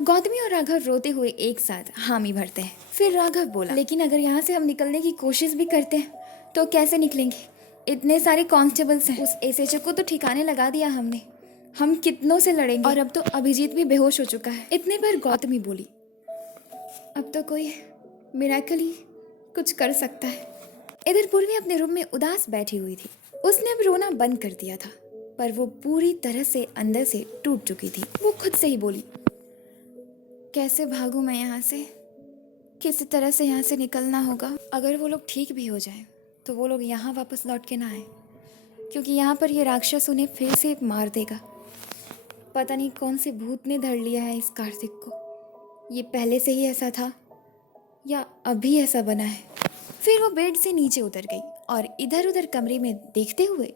गौतमी और राघव रोते हुए एक साथ हामी भरते हैं। फिर राघव बोला, लेकिन अगर यहाँ से हम निकलने की कोशिश भी करते हैं तो कैसे निकलेंगे? इतने सारे कांस्टेबल्स हैं। उस एसएचओ को तो ठिकाने लगा दिया हमने। हम कितनों से लड़ेंगे? और अब तो अभिजीत भी बेहोश हो चुका है। इतने पर गौतमी बोली, अब तो कोई मिरेकल ही कुछ कर सकता है। इधर पूर्वी अपने रूम में उदास बैठी हुई थी। उसने अब रोना बंद कर दिया था, पर वो पूरी तरह से अंदर से टूट चुकी थी। वो खुद से ही बोली, कैसे भागूं मैं यहाँ से? किसी तरह से यहाँ से निकलना होगा। अगर वो लोग ठीक भी हो जाएं, तो वो लोग यहाँ वापस लौट के ना आए, क्योंकि यहाँ पर ये राक्षस उन्हें फिर से मार देगा। पता नहीं कौन से भूत ने धर लिया है इस कार्तिक को। ये पहले से ही ऐसा था या अभी ऐसा बना है? फिर वो बेड से नीचे उतर गई और इधर उधर कमरे में देखते हुए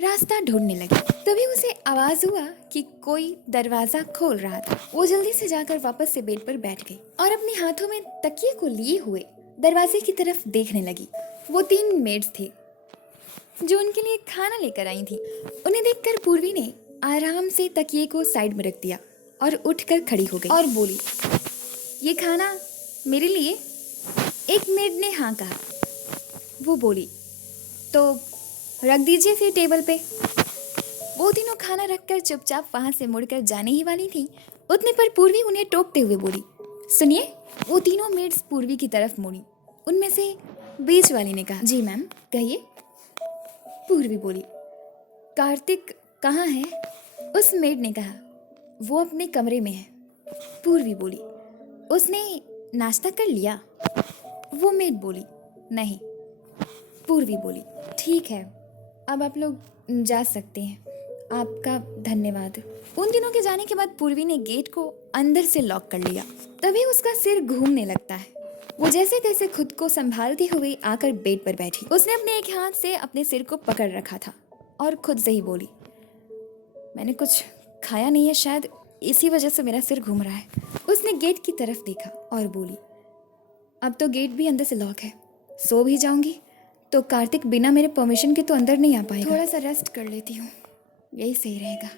रास्ता ढूंढने लगी। तभी उसे आवाज हुआ कि कोई दरवाजा खोल रहा था। वो जल्दी से जाकर वापस से बेड पर बैठ गई और अपने हाथों में तकिए को लिए हुए दरवाजे की तरफ देखने लगी। वो 3 मेड्स थे जो उनके लिए खाना लेकर आई थी। उन्हें देखकर पूर्वी ने आराम से तकिए को साइड में रख दिया और उठकर खड़ी हो गई और बोली, ये खाना मेरे लिए? एक मेड ने हाँ कहा। वो बोली, तो रख दीजिए फिर टेबल पे। वो तीनों खाना रखकर चुपचाप वहां से मुड़कर जाने ही वाली थी। उतने पर पूर्वी उन्हें टोकते हुए बोली, सुनिए। वो तीनों मेड्स पूर्वी की तरफ मुड़ी। उनमें से बीच वाली ने कहा, जी मैम कहिए। पूर्वी बोली, कार्तिक कहाँ है? उस मेड ने कहा, वो अपने कमरे में है। पूर्वी बोली, उसने नाश्ता कर लिया? वो मेड बोली, नहीं। पूर्वी बोली, ठीक है, अब आप लोग जा सकते हैं। आपका धन्यवाद। उन दिनों के जाने के बाद पूर्वी ने गेट को अंदर से लॉक कर लिया। तभी उसका सिर घूमने लगता है। वो जैसे तैसे खुद को संभालती हुई आकर बेड पर बैठी। उसने अपने एक हाथ से अपने सिर को पकड़ रखा था और खुद से ही बोली, मैंने कुछ खाया नहीं है, शायद इसी वजह से मेरा सिर घूम रहा है। उसने गेट की तरफ देखा और बोली, अब तो गेट भी अंदर से लॉक है। सो भी जाऊंगी तो कार्तिक बिना मेरे परमिशन के तो अंदर नहीं आ पाएगा। थोड़ा सा रेस्ट कर लेती हूँ, यही सही रहेगा।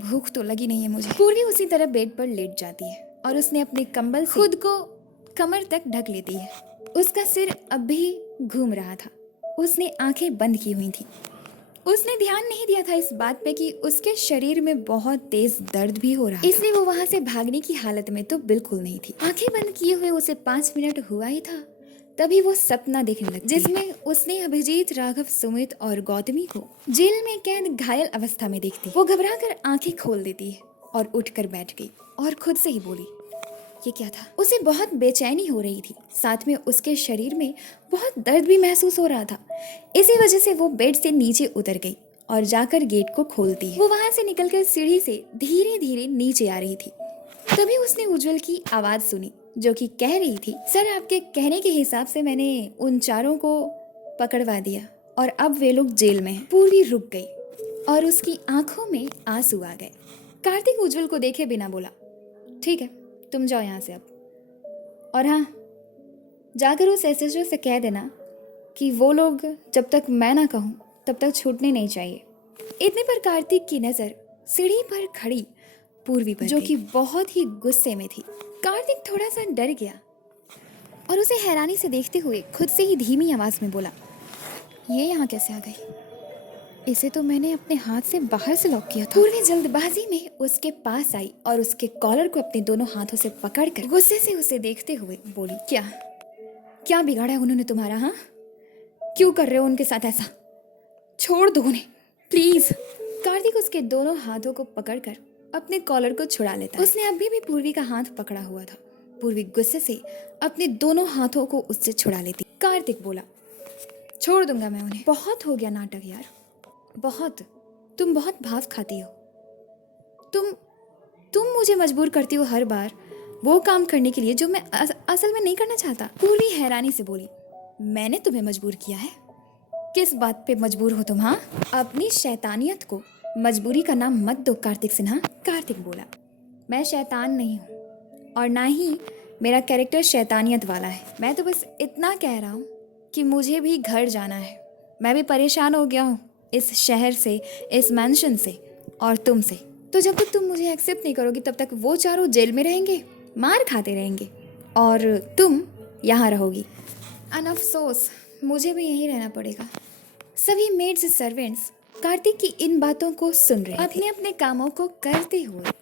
भूख तो लगी नहीं है मुझे। पूर्वी उसी तरह बेड पर लेट जाती है और उसने अपने कंबल से खुद को कमर तक ढक लेती है। उसका सिर अब भी घूम रहा था। उसने आंखें बंद की हुई थी। उसने ध्यान नहीं दिया था इस बात पे कि उसके शरीर में बहुत तेज दर्द भी हो रहा है। इसलिए वो वहां से भागने की हालत में तो बिल्कुल नहीं थी। आंखें बंद किए हुए उसे 5 मिनट हुआ ही था, तभी वो सपना देखने लगी, जिसमें उसने अभिजीत, राघव, सुमित और गौतमी को जेल में कैद घायल अवस्था में देखती। वो घबरा कर आंखें खोल देती है और उठकर बैठ गई और खुद से ही बोली, ये क्या था? उसे बहुत बेचैनी हो रही थी, साथ में उसके शरीर में बहुत दर्द भी महसूस हो रहा था। इसी वजह से वो बेड से नीचे उतर गई और जाकर गेट को खोलती है। वो वहां से निकलकर सीढ़ी से धीरे धीरे नीचे आ रही थी। तभी उसने उज्जवल की आवाज सुनी, जो कि कह रही थी, सर आपके कहने के हिसाब से मैंने उन चारों को पकड़वा दिया और अब वे लोग जेल में हैं। पूर्वी रुक गई और उसकी आंखों में आंसू आ गए। कार्तिक उज्जवल को देखे बिना बोला, ठीक है, तुम जाओ यहाँ से अब। और हाँ, जाकर उस एसएचओ से कह देना कि वो लोग जब तक मैं ना कहूँ तब तक छूटने नहीं चाहिए। इतने पर कार्तिक की नजर सीढ़ी पर खड़ी पूर्वी पर, जो कि बहुत ही गुस्से में थी। कार्तिक थोड़ा सा डर गया और उसे हैरानी से देखते हुए खुद से ही धीमी आवाज में बोला, ये यहाँ कैसे आ गई? इसे तो मैंने अपने हाथ से बाहर से लॉक किया था। पूर्वी जल्दबाजी में उसके पास आई और उसके कॉलर को अपने दोनों हाथों से पकड़कर गुस्से से उसे देखते हुए बोली, क्या क्या बिगाड़ा है उन्होंने तुम्हारा? हाँ, क्यों कर रहे हो उनके साथ ऐसा? छोड़ दो उन्हें प्लीज। कार्तिक उसके दोनों हाथों को पकड़कर अपने कॉलर को छुड़ा लेता। उसने अभी भी पूर्वी का हाथ पकड़ा हुआ था। पूर्वी गुस्से से अपने दोनों हाथों को उससे छुड़ा लेती। कार्तिक बोला, छोड़ दूंगा मैं उन्हें। बहुत हो गया नाटक यार, बहुत। तुम बहुत भाव खाती हो। तुम मुझे मजबूर करती हो हर बार वो काम करने के लिए जो मैं असल में नहीं करना चाहता। पूर्वी हैरानी से बोली, मैंने तुम्हें मजबूर किया है? किस बात पे मजबूर हो तुम? हाँ, अपनी शैतानियत को मजबूरी का नाम मत दो कार्तिक सिन्हा। कार्तिक बोला, मैं शैतान नहीं हूँ और ना ही मेरा कैरेक्टर शैतानियत वाला है। मैं तो बस इतना कह रहा हूँ कि मुझे भी घर जाना है। मैं भी परेशान हो गया हूँ इस शहर से, इस मैंशन से और तुमसे। तो जब तक तुम मुझे एक्सेप्ट नहीं करोगी तब तक वो चारों जेल में रहेंगे, मार खाते रहेंगे, और तुम यहाँ रहोगी। अनअफसोस मुझे भी यहीं रहना पड़ेगा। सभी मेड्स सर्वेंट्स कार्तिक की इन बातों को सुन रहे थे, अपने अपने कामों को करते हुए।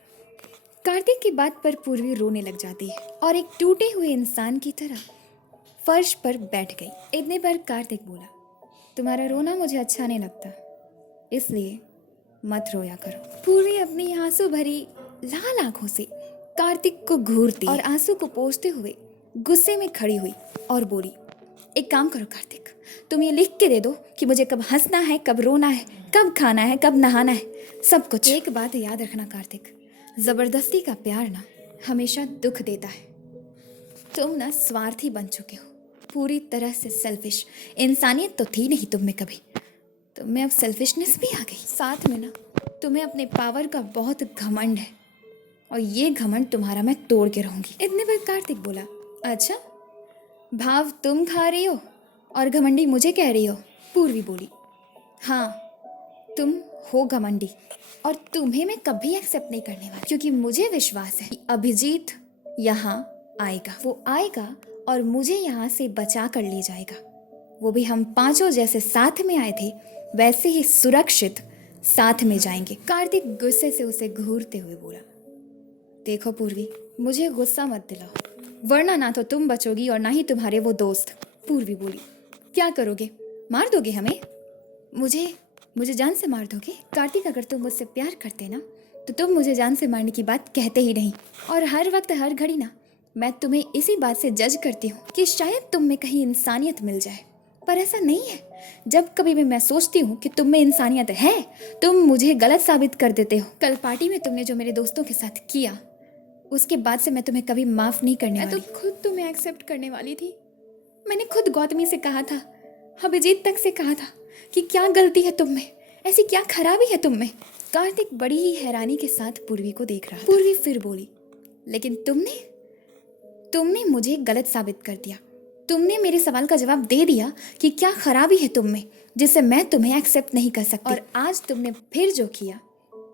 कार्तिक की बात पर पूर्वी रोने लग जाती है और एक टूटे हुए इंसान की तरह फर्श पर बैठ गई। इतने पर कार्तिक बोला, तुम्हारा रोना मुझे अच्छा नहीं लगता, इसलिए मत रोया करो। पूर्वी अपनी आंसू भरी लाल आंखों से कार्तिक को घूरती और आंसू को पोंछते हुए गुस्से में खड़ी हुई और बोली, एक काम करो कार्तिक, तुम ये लिख के दे दो कि मुझे कब हंसना है, कब रोना है, कब खाना है, कब नहाना है, सब कुछ। एक बात याद रखना कार्तिक, जबरदस्ती का प्यार ना हमेशा दुख देता है। तुम ना स्वार्थी बन चुके हो, पूरी तरह से सेल्फिश। इंसानियत तो थी नहीं तुम में कभी, तुम में अब सेल्फिशनेस भी आ गई। साथ में ना तुम्हें अपने पावर का बहुत घमंड है, और ये घमंड तुम्हारा मैं तोड़ के रहूंगी। इतने पर कार्तिक बोला, अच्छा भाव तुम खा रही हो और घमंडी मुझे कह रही हो? पूर्वी बोली, हाँ तुम हो घमंडी, और तुम्हें मैं कभी एक्सेप्ट नहीं करने वाली, क्योंकि मुझे विश्वास है कि अभिजीत यहाँ आएगा। वो आएगा और मुझे यहाँ से बचा कर ले जाएगा। वो भी हम पांचों जैसे साथ में आए थे वैसे ही सुरक्षित साथ में जाएंगे। कार्तिक गुस्से से उसे घूरते हुए बोला, देखो पूर्वी, मुझे गुस्सा मत दिलाओ, वरना ना तो तुम बचोगी और ना ही तुम्हारे वो दोस्त। पूर्वी बोली, क्या करोगे, मार दोगे हमें? मुझे जान से मार दोगे? कार्तिक, अगर तुम मुझसे प्यार करते ना तो तुम मुझे जान से मारने की बात कहते ही नहीं। और हर वक्त हर घड़ी ना मैं तुम्हें इसी बात से जज करती हूँ कि शायद तुम में कहीं इंसानियत मिल जाए, पर ऐसा नहीं है। जब कभी भी मैं सोचती हूँ कि तुम में इंसानियत है, तुम मुझे गलत साबित कर देते हो। कल पार्टी में तुमने जो मेरे दोस्तों के साथ किया, उसके बाद से मैं तुम्हें कभी माफ नहीं करने वाली। मैं तो खुद तुम्हें एक्सेप्ट करने वाली थी। मैंने खुद गौतमी से कहा था, अभिजीत तक से कहा था कि क्या गलती है तुम में, ऐसी क्या खराबी है तुम में। कार्तिक बड़ी ही हैरानी के साथ पूर्वी को देख रहा था। पूर्वी फिर बोली, लेकिन तुमने मुझे गलत साबित कर दिया। तुमने मेरे सवाल का जवाब दे दिया कि क्या खराबी है तुम में जिससे मैं तुम्हें एक्सेप्ट नहीं कर सकती। और आज तुमने फिर जो किया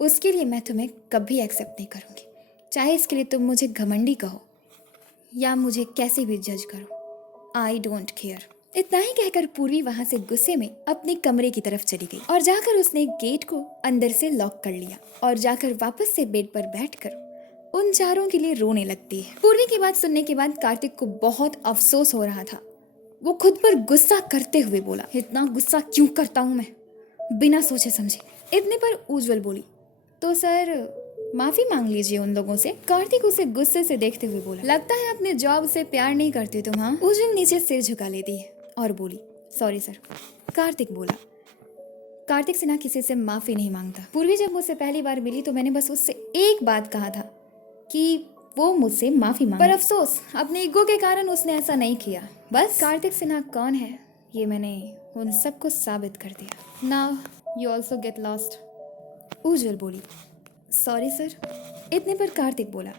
उसके लिए मैं तुम्हें कभी एक्सेप्ट नहीं करूंगी, चाहे इसके लिए तुम मुझे घमंडी कहो या मुझे कैसे भी जज करो। I don't care. इतना ही कहकर पूर्वी वहां से गुस्से में अपने कमरे की तरफ चली गई और जाकर उसने गेट को अंदर से लॉक कर लिया और जाकर वापस से बेड पर बैठकर उन चारों के लिए रोने लगती है। पूर्वी की बात सुनने के बाद कार्तिक को बहुत अफसोस हो रहा था। वो खुद पर गुस्सा करते हुए बोला, इतना गुस्सा क्यों करता हूँ मैं, बिना सोचे समझे। इतने पर उज्जवल बोली, तो सर माफी मांग लीजिए उन लोगों से। कार्तिक उसे गुस्से से देखते हुए बोला, लगता है अपने जॉब से प्यार नहीं करती तुम, हाँ? उज्जवल नीचे सिर झुका लेती है और बोली, सॉरी सर। कार्तिक बोला, कार्तिक से ना किसी से माफी नहीं मांगता। पूर्वी जब मुझसे पहली बार मिली तो मैंने बस उससे एक बात कहा था कि वो मुझसे माफी मांगे, पर अफसोस अपने ईगो के कारण उसने ऐसा नहीं किया। बस कार्तिक सिन्हा कौन है ये मैंने उन सबको साबित कर दिया। Now you also get lost. Ujjwal बोली, सॉरी सर। इतने पर कार्तिक बोला,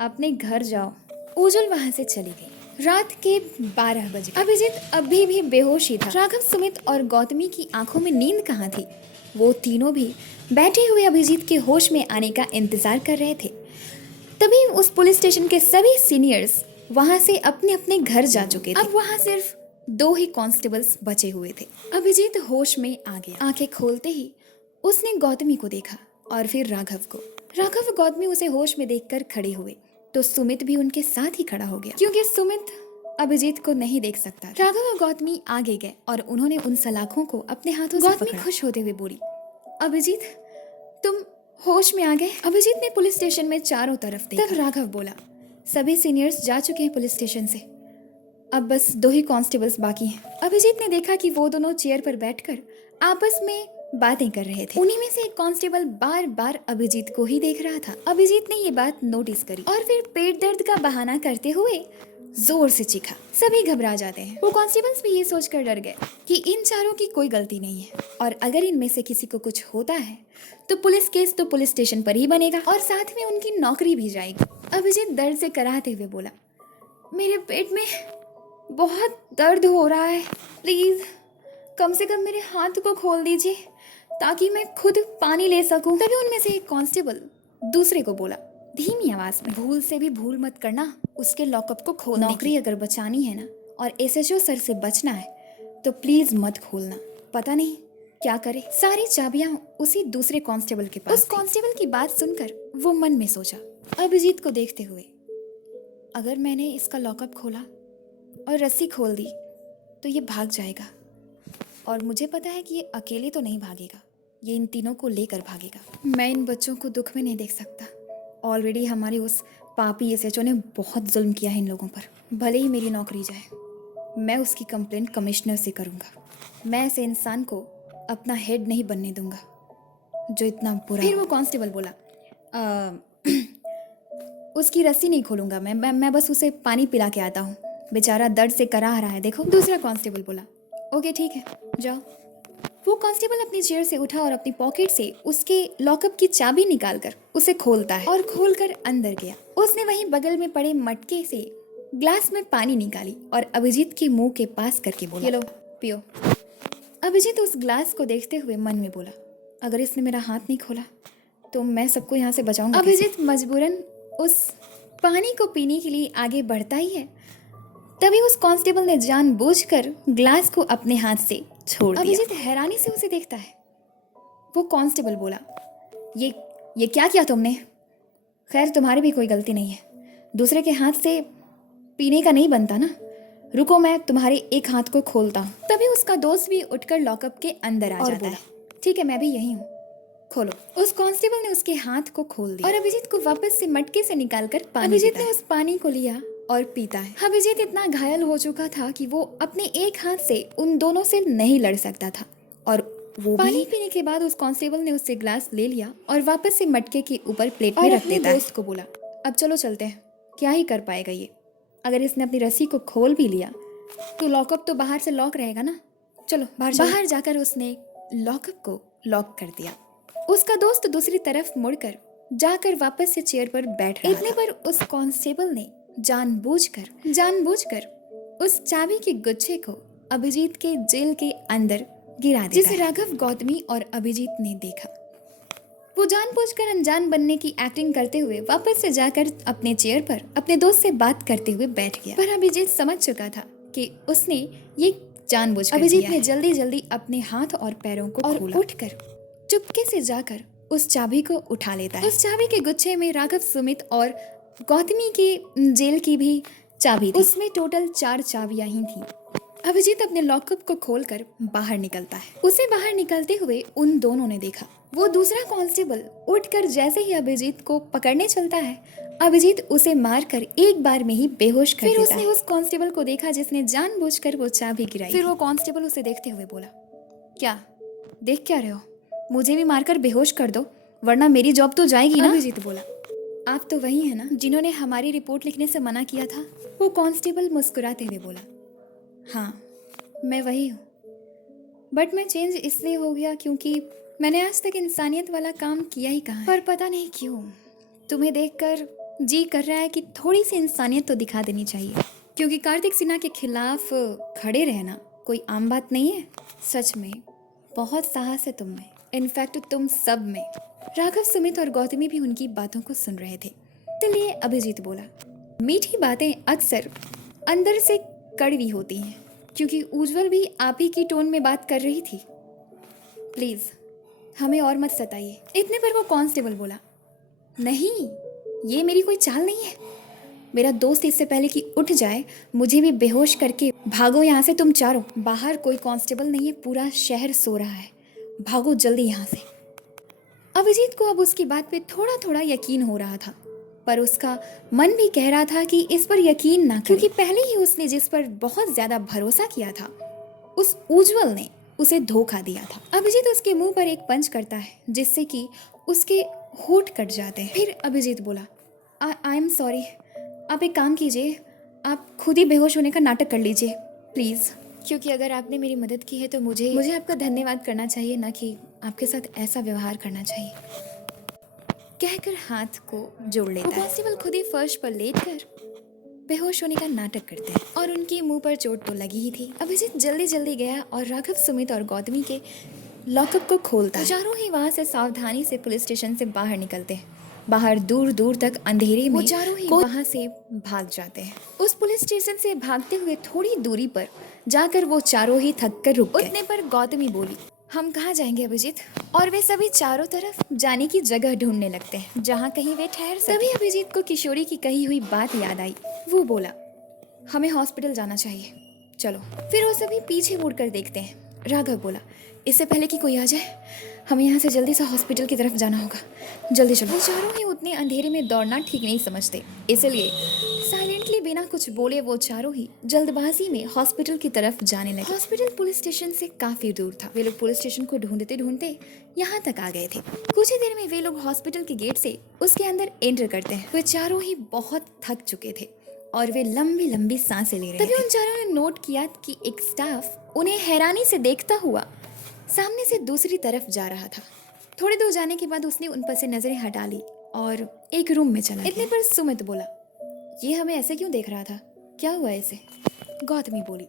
अपने घर जाओ। उज्जवल वहां से चली गई। रात के 12 बजे। अभिजीत अभी भी बेहोश ही था। राघव, सुमित और गौतमी की आंखों में नींद कहाँ थी। वो तीनों भी बैठे हुए अभिजीत के होश में आने का इंतजार कर रहे थे। तभी उस पुलिस स्टेशन के सभी सीनियर्स वहां से अपने अपने घर जा चुके थे। अब वहां सिर्फ 2 ही कांस्टेबल्स बचे हुए थे। अभिजीत होश में आ गया। आंखें खोलते ही उसने गौतमी को देखा और फिर राघव को। राघव और गौतमी उसे होश में देखकर खड़े हुए तो सुमित भी उनके साथ ही खड़ा हो गया, क्योंकि सुमित अभिजीत को नहीं देख सकता। राघव और गौतमी आगे गए और उन्होंने उन सलाखों को अपने हाथों से पकड़ा। गौतमी खुश होते हुए बोली, अभिजीत तुम होश में आ गए। अभिजीत ने पुलिस स्टेशन में चारों तरफ देखा। तब राघव बोला, सभी सीनियर्स जा चुके हैं पुलिस स्टेशन से, अब बस 2 ही कांस्टेबल्स बाकी हैं। अभिजीत ने देखा कि वो दोनों चेयर पर बैठकर आपस में बातें कर रहे थे। उन्हीं में से एक कांस्टेबल बार बार अभिजीत को ही देख रहा था। अभिजीत ने ये बात नोटिस करी और फिर पेट दर्द का बहाना करते हुए जोर से चीखा। सभी घबरा जाते हैं। वो कांस्टेबल्स भी ये सोचकर डर गए कि इन चारों की कोई गलती नहीं है और अगर इनमें से किसी को कुछ होता है तो पुलिस केस तो पुलिस स्टेशन पर ही बनेगा और साथ में उनकी नौकरी भी जाएगी। अभिजीत दर्द से कराहते हुए बोला, मेरे पेट में बहुत दर्द हो रहा है, प्लीज कम से कम मेरे हाथ को खोल दीजिए ताकि मैं खुद पानी ले सकूं। तभी उनमें से एक कांस्टेबल दूसरे को बोला धीमी आवाज में, भूल से भी भूल मत करना उसके लॉकअप को खोलने की। नौकरी अगर बचानी है ना और एसएचओ सर से बचना है तो प्लीज मत खोलना, पता नहीं क्या करे। सारी चाबियां उसी दूसरे कांस्टेबल के पास। उस कांस्टेबल की बात सुनकर वो मन में सोचा, अभिजीत को देखते हुए, अगर मैंने इसका लॉकअप खोला और रस्सी खोल दी तो ये भाग जाएगा, और मुझे पता है कि ये अकेले तो नहीं भागेगा, ये इन तीनों को लेकर भागेगा। मैं इन बच्चों को दुख में नहीं देख सकता। ऑलरेडी हमारे उस पापी एसएचओ ने बहुत जुल्म किया है इन लोगों पर। भले ही मेरी नौकरी जाए, मैं उसकी कंप्लेंट कमिश्नर से करूँगा। मैं ऐसे इंसान को अपना हेड नहीं बनने दूंगा जो इतना बुरा। फिर वो कांस्टेबल बोला, उसकी रस्सी नहीं खोलूंगा मैं बस उसे पानी पिला के आता हूँ, बेचारा दर्द से कराह रहा है देखो। दूसरा कांस्टेबल बोला, ओके ठीक है जाओ। वो कांस्टेबल अपनी चेयर से उठा और अपनी पॉकेट से उसके लॉकअप की चाबी निकालकर उसे खोलता है और खोलकर अंदर गया। उसने वहीं बगल में पड़े मटके से ग्लास में पानी निकाली और अभिजीत के मुंह के पास करके बोला, ये लो पियो। अभिजीत उस ग्लास को देखते हुए मन में बोला, अगर इसने मेरा हाथ नहीं खोला तो मैं सबको यहाँ से बचाऊंगा। अभिजीत मजबूरन उस पानी को पीने के लिए आगे बढ़ता ही है, तभी उस कांस्टेबल ने जानबूझकर ग्लास को अपने हाथ से छोड़ दिया। अभिजीत हैरानी से उसे देखता है। वो कांस्टेबल बोला, ये क्या किया तुमने? खैर तुम्हारी भी कोई गलती नहीं है, दूसरे के हाथ से पीने का नहीं बनता ना। रुको मैं तुम्हारे एक हाथ को खोलता हूँ। तभी उसका दोस्त भी उठकर लॉकअप के अंदर आ जाता है। ठीक है मैं भी यही हूँ, खोलो। उस कांस्टेबल ने उसके हाथ को खोल दिया और अभिजीत को वापस से मटके से निकालकर पानी। अभिजीत ने उस पानी को लिया और पीता है। अभिजीत इतना घायल हो चुका था कि वो अपने एक हाथ से उन दोनों से नहीं लड़ सकता था, और वो पानी पीने के बाद उस कांस्टेबल ने उससे ग्लास ले लिया और वापस से मटके के ऊपर प्लेट में रख देता है। दोस्त को बोला, अब चलो चलते हैं, क्या ही कर पाएगा ये। अगर इसने अपनी रस्सी को खोल भी लिया तो लॉकअप तो बाहर से लॉक रहेगा ना। चलो बाहर जाकर उसने लॉकअप को लॉक कर दिया। उसका दोस्त दूसरी तरफ मुड़कर जाकर वापस से चेयर पर बैठ रहा था। इतने पर उस कांस्टेबल ने जानबूझकर उस चाबी के गुच्छे को अभिजीत के जेल के अंदर गिरा दिया, जिसे राघव, गौतमी और अभिजीत ने देखा। वो जानबूझकर अनजान बनने की एक्टिंग करते हुए वापस से जाकर अपने चेयर पर अपने दोस्त से बात करते हुए बैठ गया। पर अभिजीत समझ चुका था कि उसने ये जानबूझकर किया है। अभिजीत ने जल्दी अपने हाथ और पैरों को खोला और उठकर चुपके से जाकर उस चाबी को उठा लेता है। उस चाबी के गुच्छे में राघव, सुमित और गौतमी के जेल की भी चाबी थी। उसमें टोटल 4 चाबियां ही थी। अभिजीत अपने लॉकअप को खोलकर बाहर निकलता है। उसे बाहर निकलते हुए उन दोनों ने देखा। वो दूसरा कांस्टेबल उठकर जैसे ही अभिजीत को पकड़ने चलता है, अभिजीत उसे मारकर एक बार में ही बेहोश कर देता है। फिर उसने उस कांस्टेबल को देखा जिसने जानबूझकर वो चाबी गिराई। फिर वो कांस्टेबल उसे देखते हुए बोला, क्या देख क्या रहे हो? मुझे भी मारकर बेहोश कर दो वरना मेरी जॉब तो जाएगी ना। अभिजीत बोला, आप तो वही है ना जिन्होंने हमारी रिपोर्ट लिखने से मना किया था? वो कांस्टेबल मुस्कुराते हुए बोला, हाँ मैं वही हूँ, बट मैं चेंज इसलिए हो गया क्योंकि मैंने आज तक इंसानियत वाला काम किया ही कहाँ है। पर पता नहीं क्यों तुम्हें देखकर जी कर रहा है कि थोड़ी सी इंसानियत तो दिखा देनी चाहिए, क्योंकि कार्तिक सिन्हा के खिलाफ खड़े रहना कोई आम बात नहीं है। सच में बहुत साहस है तुम में, इनफैक्ट तुम सब में। राघव, सुमित और गौतमी भी उनकी बातों को सुन रहे थे। इसलिए अभिजीत बोला, मीठी बातें अक्सर अंदर से कड़वी होती हैं, क्योंकि उज्जवल भी आप ही की टोन में बात कर रही थी। प्लीज हमें और मत सताइए। इतने पर वो कांस्टेबल बोला, नहीं ये मेरी कोई चाल नहीं है। मेरा दोस्त इससे पहले कि उठ जाए मुझे भी बेहोश करके भागो यहाँ से तुम चारों। बाहर कोई कांस्टेबल नहीं है, पूरा शहर सो रहा है, भागो जल्दी यहाँ से। अभिजीत को अब उसकी बात पे थोड़ा थोड़ा यकीन हो रहा था, पर उसका मन भी कह रहा था कि इस पर यकीन ना करे, क्योंकि पहले ही उसने जिस पर बहुत ज्यादा भरोसा किया था उस उज्जवल ने उसे धोखा दिया था। अभिजीत उसके मुंह पर एक पंच करता है जिससे कि उसके होठ कट जाते हैं। फिर अभिजीत बोला, आई एम सॉरी, आप एक काम कीजिए, आप खुद ही बेहोश होने का नाटक कर लीजिए प्लीज, क्योंकि अगर आपने मेरी मदद की है तो मुझे आपका धन्यवाद करना चाहिए, ना कि आपके साथ ऐसा व्यवहार करना चाहिए। कहकर हाथ को जोड़ लेता है। कांस्टेबल खुद ही फर्श पर लेटकर बेहोश होने का नाटक करते हैं और उनके मुंह पर चोट तो लगी ही थी। अभिजीत जल्दी गया और राघव, सुमित और गौतमी के लॉकअप को खोलता है। चारों ही वहां से सावधानी से पुलिस स्टेशन से बाहर निकलते हैं बाहर दूर दूर तक अंधेरे में वो चारों ही वहां से भाग जाते हैं। उस पुलिस स्टेशन से भागते हुए थोड़ी दूरी पर जाकर वो चारों ही थक कर रुक गए। उतने पर गौतमी बोली, हम कहाँ जाएंगे अभिजीत? और वे सभी चारों तरफ जाने की जगह ढूंढने लगते हैं जहाँ कहीं वे ठहर सके। तभी अभिजीत को किशोरी की कही हुई बात याद आई। वो बोला, हमें हॉस्पिटल जाना चाहिए, चलो। फिर वो सभी पीछे मुड़कर देखते हैं। राघव बोला, इससे पहले कि कोई आ जाए, हमें यहाँ से जल्दी से हॉस्पिटल की तरफ जाना होगा, जल्दी चलो। वो चारों ही उतने अंधेरे में दौड़ना ठीक नहीं समझते, इसलिए साइलेंटली बिना कुछ बोले वो चारों ही जल्दबाजी में हॉस्पिटल की तरफ जाने लगे। हॉस्पिटल पुलिस स्टेशन से काफी दूर था। वे लोग पुलिस स्टेशन को ढूंढते ढूंढते यहाँ तक आ गए थे। कुछ ही देर में वे लोग हॉस्पिटल के गेट से उसके अंदर एंटर करते हैं। वे चारों ही बहुत थक चुके थे और वे लंबी लंबी सांसें ले रहे थे। तभी उन चारों ने नोट किया कि एक स्टाफ उन्हें हैरानी से देखता हुआ सामने से दूसरी तरफ जा रहा था। थोड़ी दूर जाने के बाद उसने उन पर से नजरें हटा ली और एक रूम में चला गया। इतने पर सुमित बोला, ये हमें ऐसे क्यों देख रहा था, क्या हुआ इसे? गौतमी बोली,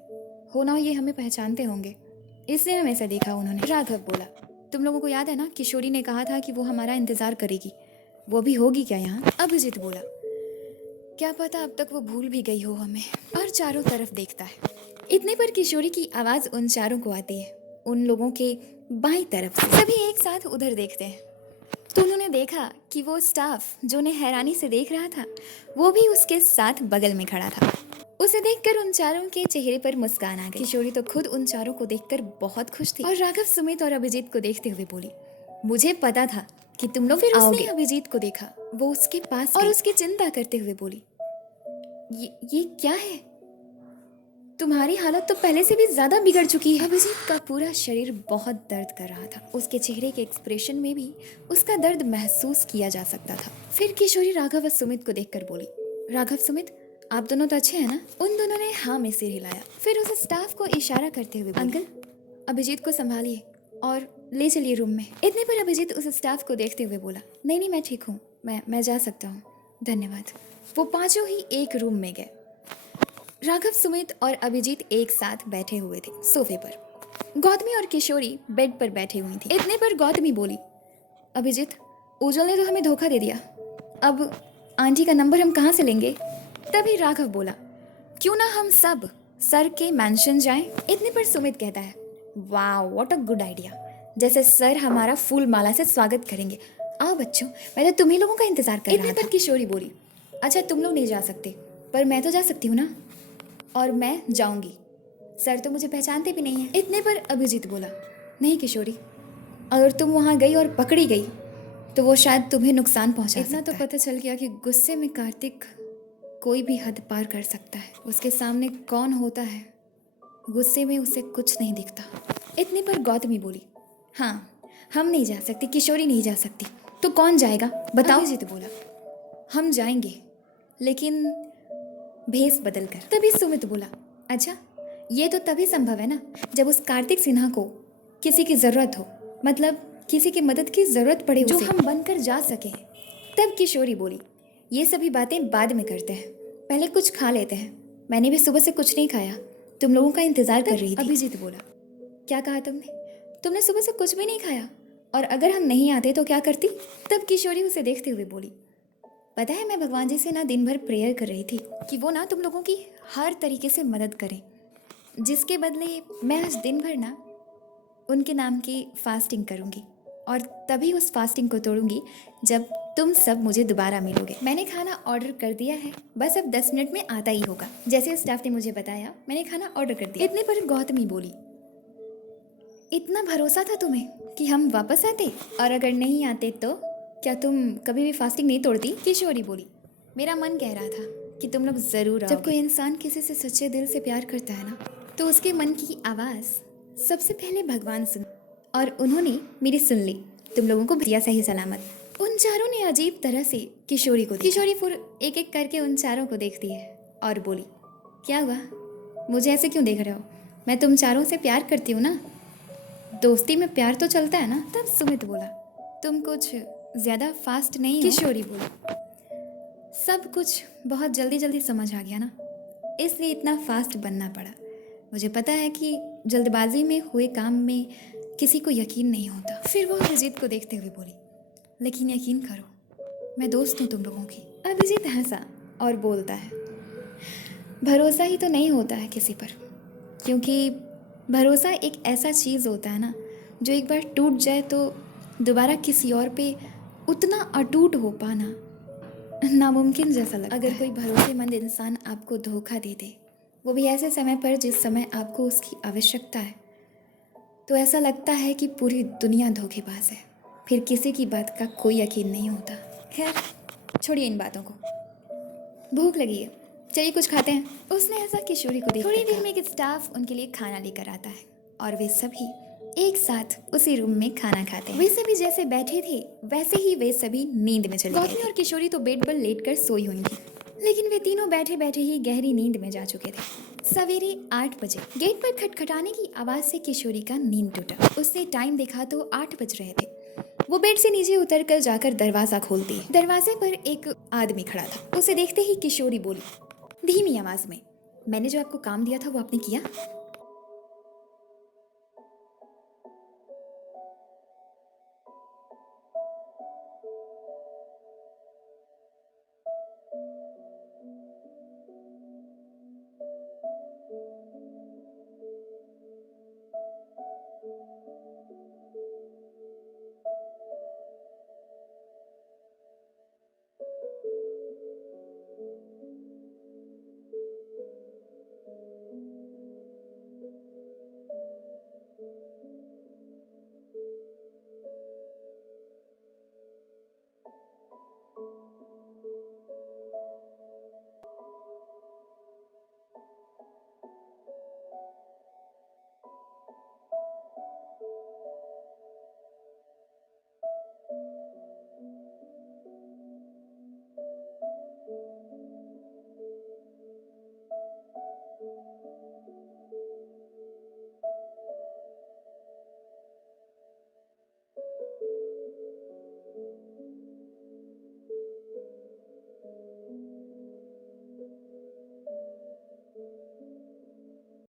होना ये हमें पहचानते होंगे, इसलिए हम ऐसा देखा उन्होंने। राघव बोला, तुम लोगों को याद है ना, किशोरी ने कहा था कि वो हमारा इंतजार करेगी, वो भी होगी क्या यहाँ? अभिजीत बोला, क्या पता अब तक वो भूल भी गई हो हमें। और चारों तरफ देखता है। इतने पर किशोरी की आवाज उन चारों को आती है, उन लोगों के बाईं तरफ से। सभी एक साथ उधर देखते हैं तो उन्होंने देखा कि वो स्टाफ जो उन्हें हैरानी से देख रहा था वो भी उसके साथ बगल में खड़ा था। उसे देखकर उन चारों के चेहरे पर मुस्कान आ गई। किशोरी तो खुद उन चारों को देखकर बहुत खुश थी और राघव, सुमित और अभिजीत को देखते हुए बोली, मुझे पता था कि तुम लोग फिर उसने अभिजीत को देखा, वो उसके पास और उसकी चिंता करते हुए बोली, ये क्या है? तुम्हारी हालत तो पहले से भी ज्यादा बिगड़ चुकी है। अभिजीत का पूरा शरीर बहुत दर्द कर रहा था। उसके चेहरे के एक्सप्रेशन में भी उसका दर्द महसूस किया जा सकता था। फिर किशोरी राघव और सुमित को देखकर बोली, राघव, सुमित, आप दोनों तो अच्छे हैं ना? उन दोनों ने हाँ में सिर हिलाया। फिर उस स्टाफ को इशारा करते हुए, अंकल, अभिजीत को संभालिए और ले चलिए रूम में। इतने पर अभिजीत उस स्टाफ को देखते हुए बोला, नहीं, मैं ठीक हूँ, मैं जा सकता हूँ, धन्यवाद। वो पांचों ही एक रूम में गए। राघव, सुमित और अभिजीत एक साथ बैठे हुए थे सोफे पर। गौतमी और किशोरी बेड पर बैठी हुई थी। इतने पर गौतमी बोली, अभिजीत, उज्जवल ने तो हमें धोखा दे दिया, अब आंटी का नंबर हम कहाँ से लेंगे? तभी राघव बोला, क्यों ना हम सब सर के मैंशन जाएं? इतने पर सुमित कहता है, वाह, व्हाट अ गुड आइडिया, जैसे सर हमारा फूल माला से स्वागत करेंगे। आओ बच्चों, मैं तो तुम्ही लोगों का इंतजार कर रहा था। इतने पर किशोरी बोली, अच्छा तुम लोग नहीं जा सकते, पर मैं तो जा सकती हूँ ना, और मैं जाऊंगी, सर तो मुझे पहचानते भी नहीं है। इतने पर अभिजीत बोला, नहीं किशोरी, अगर तुम वहां गई और पकड़ी गई तो वो शायद तुम्हें नुकसान पहुंचा सकता है। इतना तो पता चल गया कि गुस्से में कार्तिक कोई भी हद पार कर सकता है। उसके सामने कौन होता है, गुस्से में उसे कुछ नहीं दिखता। इतने पर गौतमी बोली, हाँ, हम नहीं जा सकते, किशोरी नहीं जा सकती, तो कौन जाएगा बताओ? अभिजीत बोला, हम जाएंगे, लेकिन भेस बदल कर। तभी सुमित बोला, अच्छा, ये तो तभी संभव है ना जब उस कार्तिक सिन्हा को किसी की जरूरत हो, मतलब किसी की मदद की जरूरत पड़े, जो हम बनकर जा सके। तब किशोरी बोली, ये सभी बातें बाद में करते हैं, पहले कुछ खा लेते हैं, मैंने भी सुबह से कुछ नहीं खाया, तुम लोगों का इंतजार कर रही थी। अभिजीत बोला, क्या कहा तुमने सुबह से कुछ भी नहीं खाया, और अगर हम नहीं आते तो क्या करती? तब किशोरी उसे देखते हुए बोली, पता है, मैं भगवान जी से ना दिन भर प्रेयर कर रही थी कि वो ना तुम लोगों की हर तरीके से मदद करें, जिसके बदले मैं आज दिन भर ना उनके नाम की फास्टिंग करूँगी, और तभी उस फास्टिंग को तोड़ूंगी जब तुम सब मुझे दोबारा मिलोगे। मैंने खाना ऑर्डर कर दिया है, बस अब 10 मिनट में आता ही होगा, जैसे स्टाफ ने मुझे बताया, मैंने खाना ऑर्डर कर दिया। इतने पर गौतमी बोली, इतना भरोसा था तुम्हें कि हम वापस आते, और अगर नहीं आते तो क्या तुम कभी भी फास्टिंग नहीं तोड़ती? किशोरी बोली, मेरा मन कह रहा था कि तुम लोग जरूर आओगे। जब कोई इंसान किसी से सच्चे दिल से प्यार करता है ना, तो उसके मन की आवाज़ सबसे पहले भगवान सुन, और उन्होंने मेरी सुन ली, तुम लोगों को दिया सही सलामत। उन चारों ने अजीब तरह से किशोरी को, किशोरी फिर एक एक करके उन चारों को देखती है और बोली, क्या हुआ, मुझे ऐसे क्यों देख रहे हो? मैं तुम चारों से प्यार करती हूँ ना, दोस्ती में प्यार तो चलता है ना। तब सुमित बोला, तुम कुछ ज्यादा फास्ट नहीं हो? किशोरी बोली, सब कुछ बहुत जल्दी जल्दी समझ आ गया ना, इसलिए इतना फास्ट बनना पड़ा। मुझे पता है कि जल्दबाजी में हुए काम में किसी को यकीन नहीं होता। फिर वो अभिजीत को देखते हुए बोली, लेकिन यकीन करो, मैं दोस्त हूँ तुम लोगों की। अभिजीत हंसा और बोलता है, भरोसा ही तो नहीं होता है किसी पर, क्योंकि भरोसा एक ऐसा चीज़ होता है ना, जो एक बार टूट जाए तो दोबारा किसी और पे उतना अटूट हो पाना नामुमकिन जैसा लगता है। अगर कोई भरोसेमंद इंसान आपको धोखा दे दे, वो भी ऐसे समय पर जिस समय आपको उसकी आवश्यकता है, तो ऐसा लगता है कि पूरी दुनिया धोखेबाज है। फिर किसी की बात का कोई यकीन नहीं होता। खैर, छोड़िए इन बातों को, भूख लगी है, चलिए कुछ खाते हैं। उसने ऐसा किशोरी को देखा। थोड़ी देर में एक स्टाफ उनके लिए खाना लेकर आता है और वे सभी एक साथ उसी रूम में खाना खाते हैं। वे सभी जैसे बैठे थे वैसे ही वे सभी नींद में चले गए। गौतमी और किशोरी तो बेड पर लेटकर सोई हुई थी, लेकिन वे तीनों बैठे बैठे ही गहरी नींद में जा चुके थे। सवेरे 8 बजे गेट पर खटखटाने की आवाज से किशोरी का नींद टूटा। उसने टाइम देखा तो 8 बज रहे थे। वो बेड से नीचे उतरकर जाकर दरवाजा खोलती है। दरवाजे पर एक आदमी खड़ा था। उसे देखते ही किशोरी बोली धीमी आवाज में, मैंने जो आपको काम दिया था वो आपने किया?